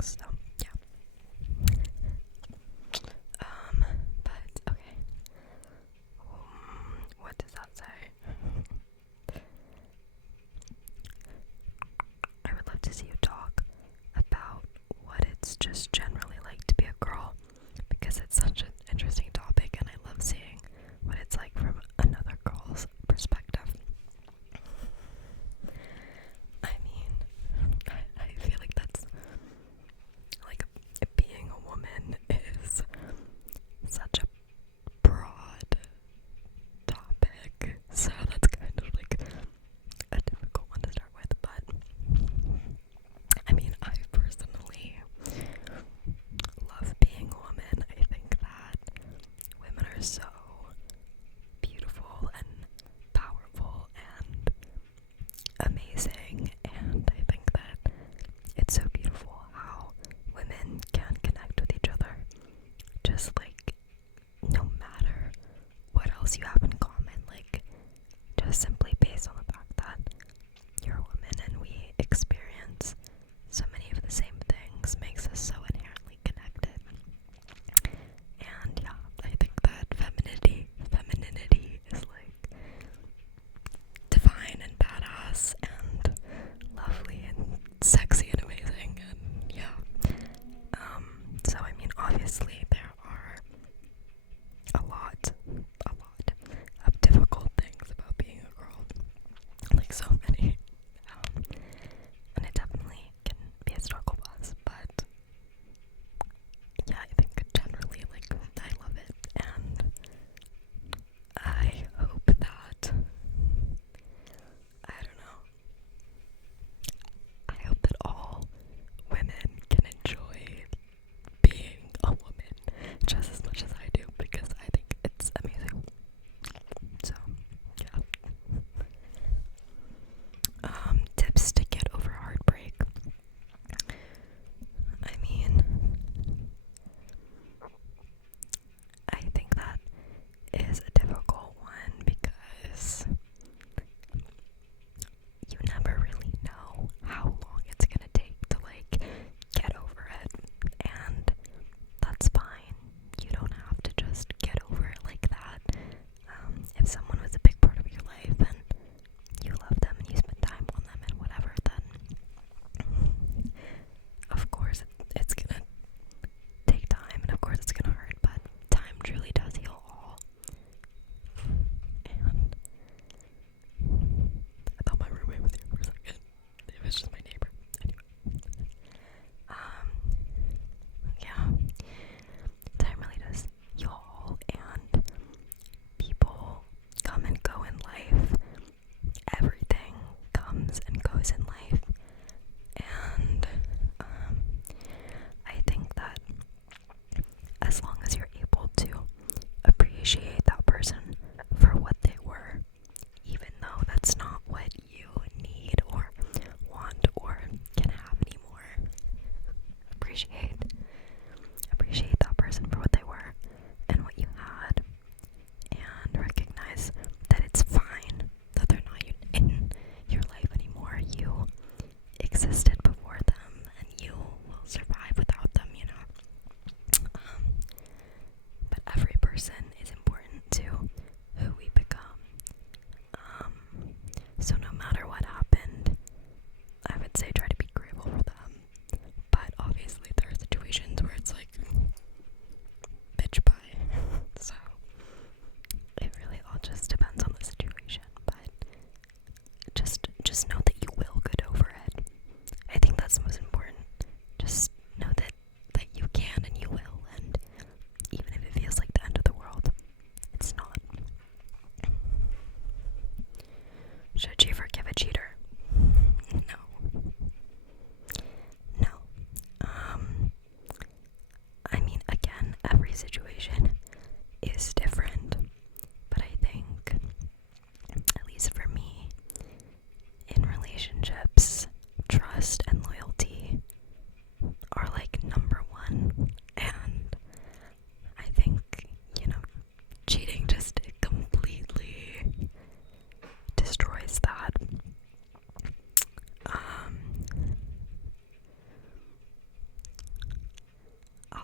things. So yeah. But okay. What does that say? I would love to see you talk about what it's just generally like to be a girl, because it's such an interesting topic and I love seeing what it's like from another girl's perspective. I mean, I feel like that's like being a woman is such a broad topic, so that's kind of like a difficult one to start with, but I mean, I personally love being a woman. I think that women are so beautiful and powerful and amazing, and I think that it's so beautiful how women can connect with each other, just like no matter what else you have in common, like just simply based on the fact that you're a woman and we experience so many of the same things makes us so inherently connected. And yeah, I think that femininity is like divine and badass and lovely and sexy and amazing, and yeah. So I mean, obviously there are a lot of difficult things about being a girl, like so many, and it definitely can be a struggle bus, but yeah, I think generally, like, I love it, and I hope that, I don't know, I hope that all women can enjoy being a woman just as much as I do, because I think it's amazing. So, yeah. Tips to get over heartbreak. I mean, I think that is a difficult one because you never really know how long it's gonna take to like get over it, and that's fine. You don't have to just get over it like that. If someone was a big part of your life and you love them and you spend time on them and whatever, then of course it's gonna take time, and of course it's gonna hurt, but time truly does heal all. And I thought my roommate was here for a second. It was just my neighbor. Anyway. Yeah. Time really does heal all, and people come and go in life. Everything comes and goes in life. And I think that as long as you're able to appreciate that person for what they were, even though that's not what you need or want or can have anymore, appreciate that person for what they were and what you had, and recognize that it's fine that they're not in your life anymore. You existed before them and you will survive without them, you know. But every person is important to who we become. So no matter what happened, I would say try to be grateful for them. But obviously there's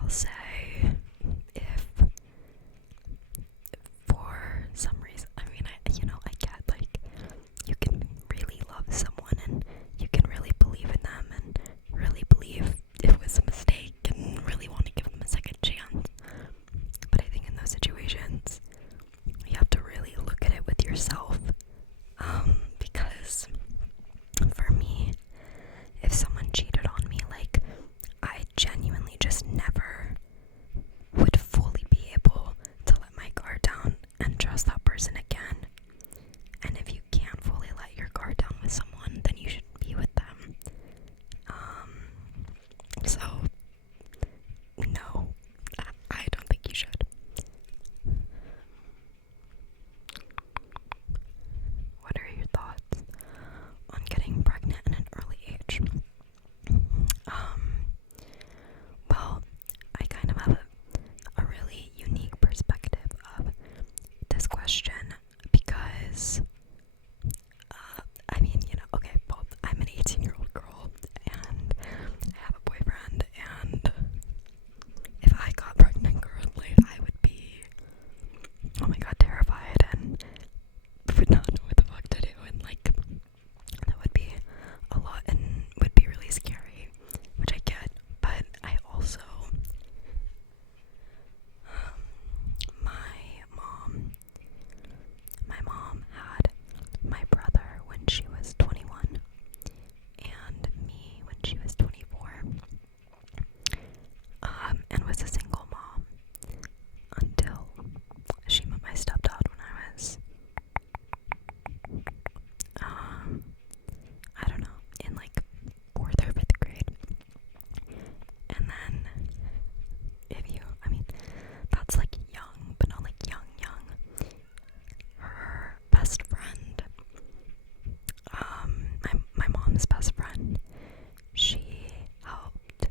I'll say if for some reason, I mean, I get, like, you can really love someone and you can really believe in them and really believe it was a mistake and really want to give them a second chance. But I think in those situations, you have to really look at it with yourself. Because for me, if someone cheated on me, like, I genuinely just never would fully be able to let my guard down and trust that person again. And if you can't fully let your guard down with someone, then you should be with them. So, no, I don't think you should. What are your thoughts on getting pregnant at an early age? Well, I kind of have a really unique perspective of this question because, I mean, okay, both I'm an 18-year-old girl and I have a boyfriend, and if I got pregnant currently, I would be, oh my god, terrified and would not know what the fuck to do, and like, that would be a lot and would be really scary, which I get, but I also, my mom had my brother when she was 21 and me when she was 24, and was a single mom until she met my stepdad when I was, I don't know, in like 4th or 5th grade. And then, that's like young, but not like young. Her best friend, my mom's best friend, she helped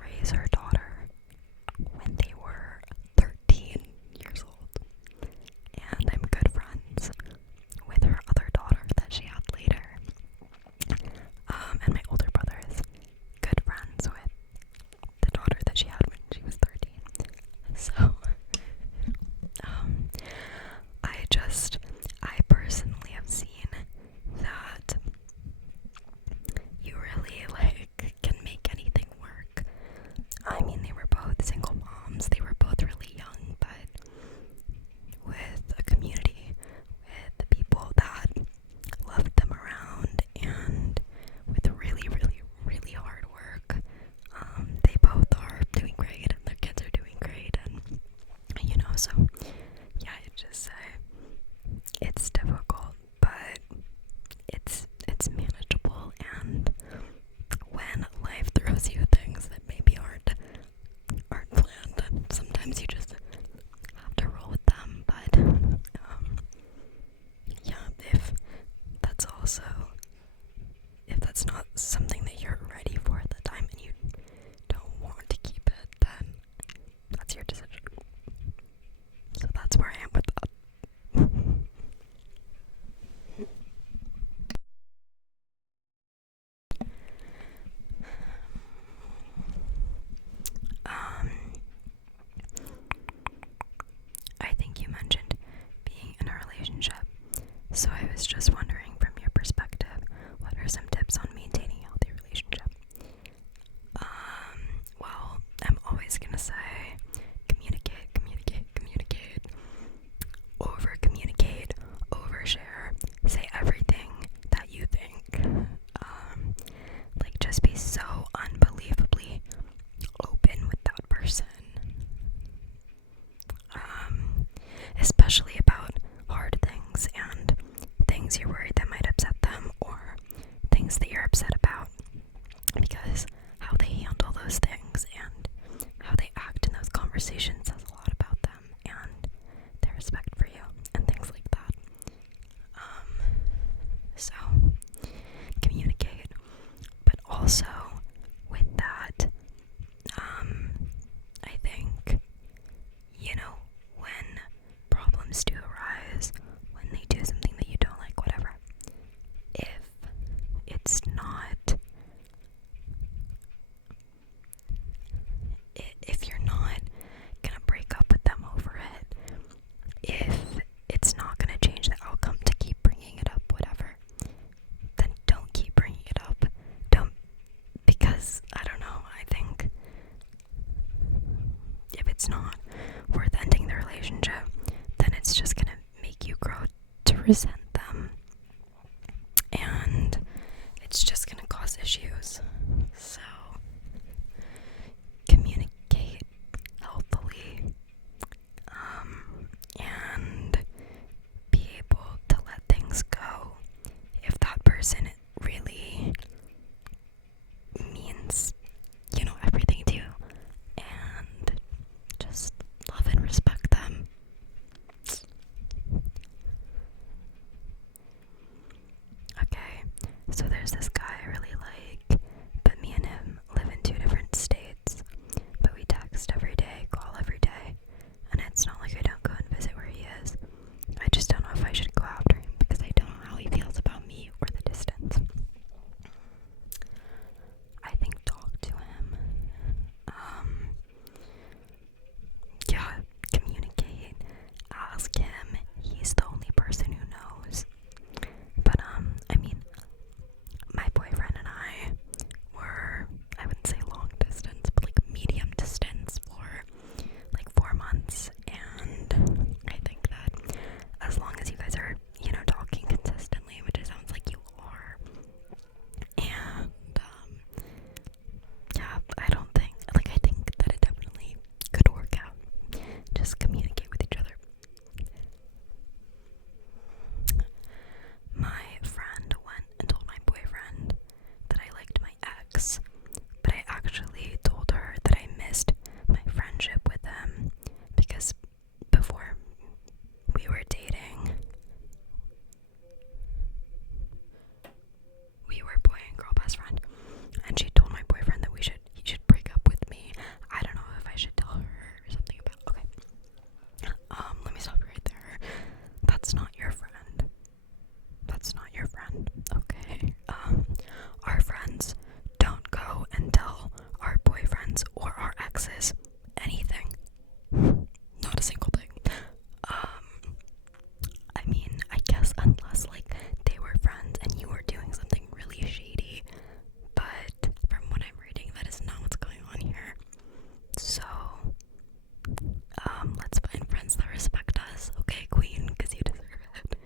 raise her daughter when they were 13 years old. And I'm good friends with her other daughter that she had later. And my older brother is good friends with the daughter it's not worth ending the relationship, then it's just gonna make you grow to resent them, and it's just gonna cause issues. So communicate healthily, and be able to let things go if that person really means, everything to you, and just love and respect them. Okay, so there's this guy I really like, but me and him live in 2 different states, but we text every day, call every day, and it's not like I don't go and visit where he is. I just don't know if I should go after him because I don't know how he feels about me or the distance. I think talk to him. Yeah, communicate. Ask him. He's the only person who knows. But my boyfriend and I were, I wouldn't say long distance, but like medium distance for like 4 months, and I think that as long as you guys are, talking consistently, which it sounds like you are, and yeah, I think that it definitely could work out. Just communicate with each other. My friend went and told my boyfriend that I liked my ex, but I actually told her that I missed my friendship with him because before we were dating, we were boy and girl best friend, and she told my boyfriend that he should break up with me. I don't know if I should tell her something about. Okay, let me stop you right there. That's not your friend. That's not your friend. Okay. Our friends don't go and tell our boyfriends or our exes anything. Not a single thing. I guess unless like they were friends and you were doing something really shady, but from what I'm reading, that is not what's going on here. So, let's find friends that respect us, okay, queen, because you deserve it.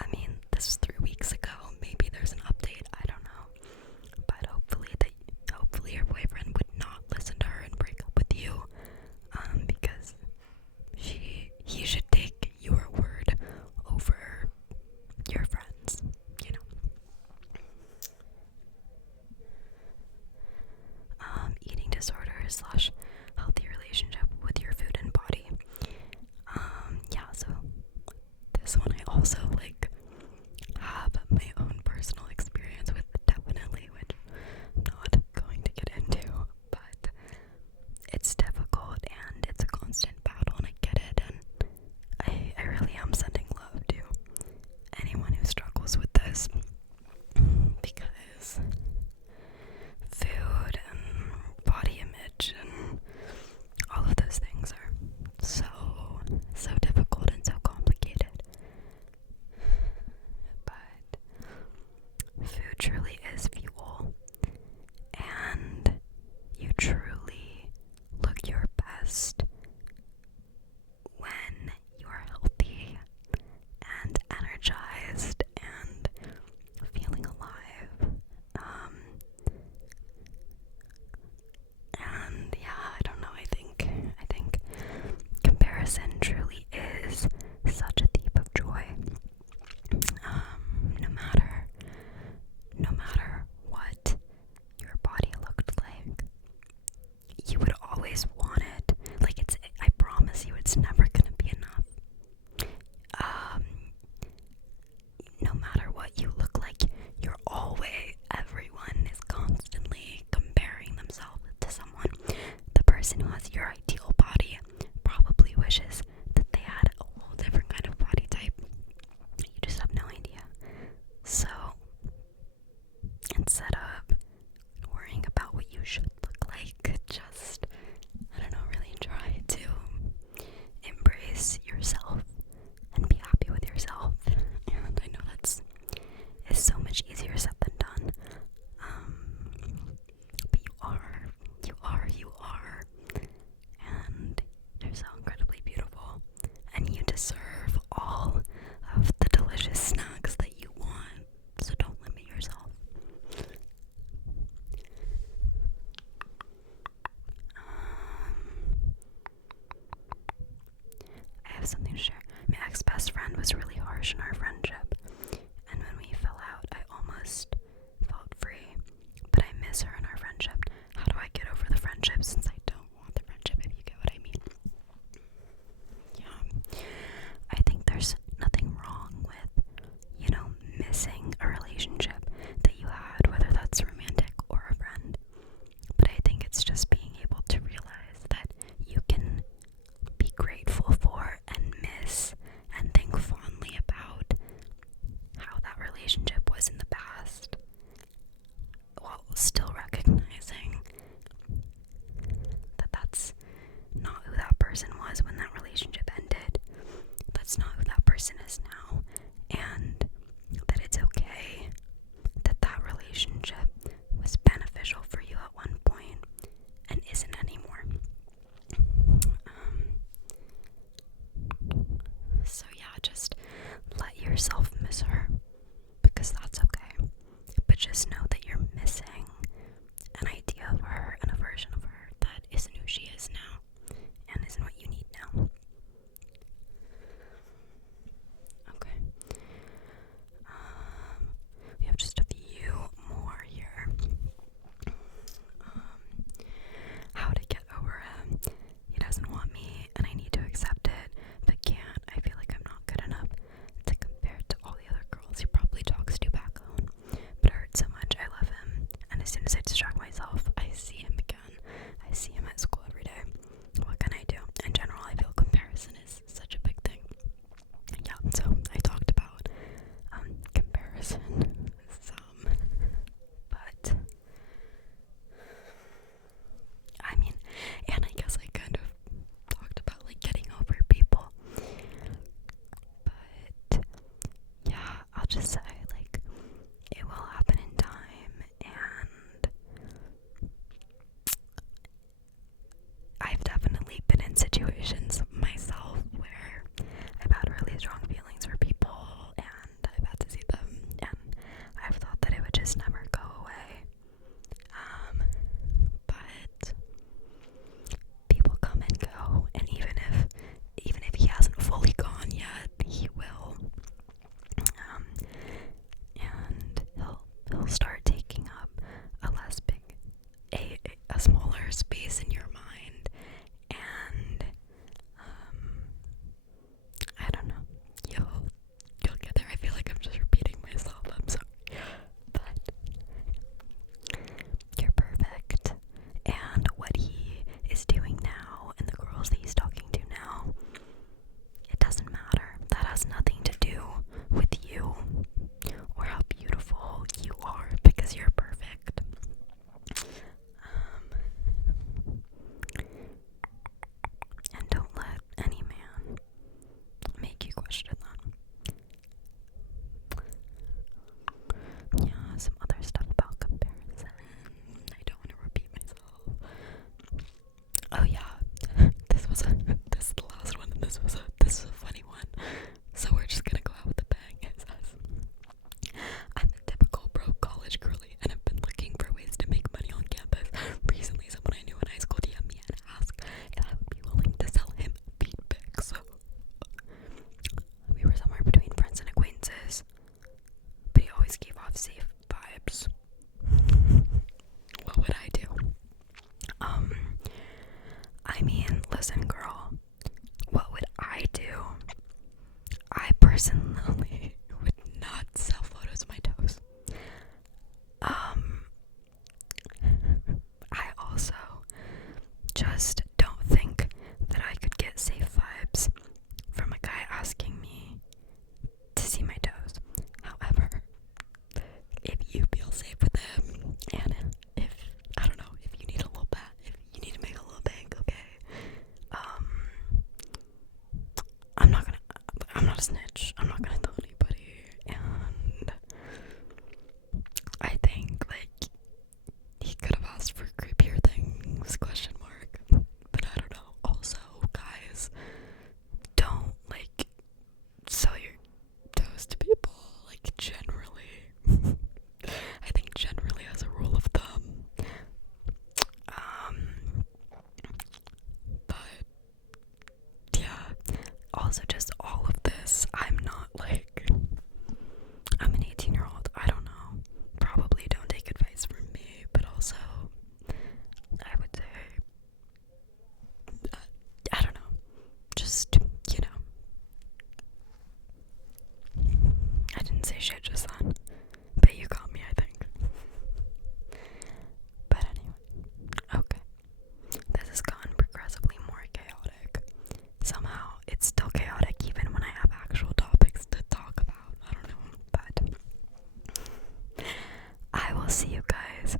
And this is 3 weeks ago. Maybe there's an update. I don't know. But hopefully your boyfriend would not listen to her and break up with you. Because he should take your word over your friends, eating disorders / healthy relationship with your food and body. Yeah, so this one I also have my own personal experience with, definitely, which I'm not going to get into, but it's difficult and it's a constant battle, and I get it, and I really am sending love to anyone who struggles with this, because food and body image and all of those things are so difficult and so complicated. But food truly is fuel, and you truly look your best when you're healthy and energized and feeling alive. And yeah, I don't know, I think comparison truly is such a thief of joy. No matter what your body looked like, you would always want it. I promise you, it's never gonna be enough. No matter what you look like, everyone is constantly comparing themselves to someone. The person who has your ideal body probably wishes that they had a whole different kind of body type. You just have no idea. So, instead of worrying about what you should look like, just, really try to embrace yourself and be happy with yourself. And I know it's so much easier said than done. But have something to share. My ex-best friend was really harsh in our friendship, and when we fell out, I almost felt free. But I miss her in our friendship. How do I get over the friendship since I don't want the friendship, if you get what I mean? Yeah. I think there's nothing wrong with, missing a relationship that you had, whether that's romantic or a friend. But I think it's just being able to realize that you can be grateful for and miss and think fondly about how that relationship was in the past, while still recognizing that that's not who that person was when that relationship ended. That's not who that person is now. And that it's okay that that relationship was beneficial for you at one point and isn't anymore. So yeah, just let yourself miss her, because that's okay. But just know that you're missing an idea of her and a version of her that isn't who she is now and isn't what you need now. Okay. We have just a few more here. How to get over him. He doesn't want me, and I need to accept it, but can't. I feel like I'm not good enough to compare to all the other girls he probably talks to back home. But it hurts so much. I love him, and as soon as I distract myself, I see him again. I see him at school every day. What can I do? In general, I feel comparison is such a big thing. Yeah, so I talked about comparison some, but I mean, and I guess I kind of talked about like getting over people, but yeah, I'll just say like it will happen in time, and I've definitely been in situations myself where I've had really strong feelings for people and I've had to see them, and I've thought that it would just never go away. But people come and go, and even if he hasn't fully gone yet, he will. And he'll start taking up a less big, a smaller space in your mind, and I don't know. You'll get there. I feel like I'm just repeating myself. I'm sorry, but you're perfect, and what he is doing now and the girls that he's talking to now, it doesn't matter. That has nothing to do with you or how beautiful you are, because you're perfect. And don't let any man make you question that. Yeah, some other stuff about comparison. I don't want to repeat myself. Oh yeah, this is the last one, and this is a funny one. So we're just gonna go out with a bang. It says, I'm a typical broke college girly, and I've been looking for ways to make money on campus. Recently, someone I knew in high school DM'd me and asked if I would be willing to sell him feed pics. So we were somewhere between friends and acquaintances, but he always gave off safe vibes. What would I do? I mean, listen, girl, what would I do? I personally would not sell photos of my toes. I also just don't think that I could get safe vibes from a guy asking me to see my toes. However, if you feel safe with him, and if, I don't know, if you need a little bat, if you need to make a little bank, okay, I'm not a snitch. I'm not gonna tell anybody, and I think, like, he could have asked for creepier things, question mark, but I don't know. Also, guys, don't, like, sell your toes to people, like, generally. I think will see you guys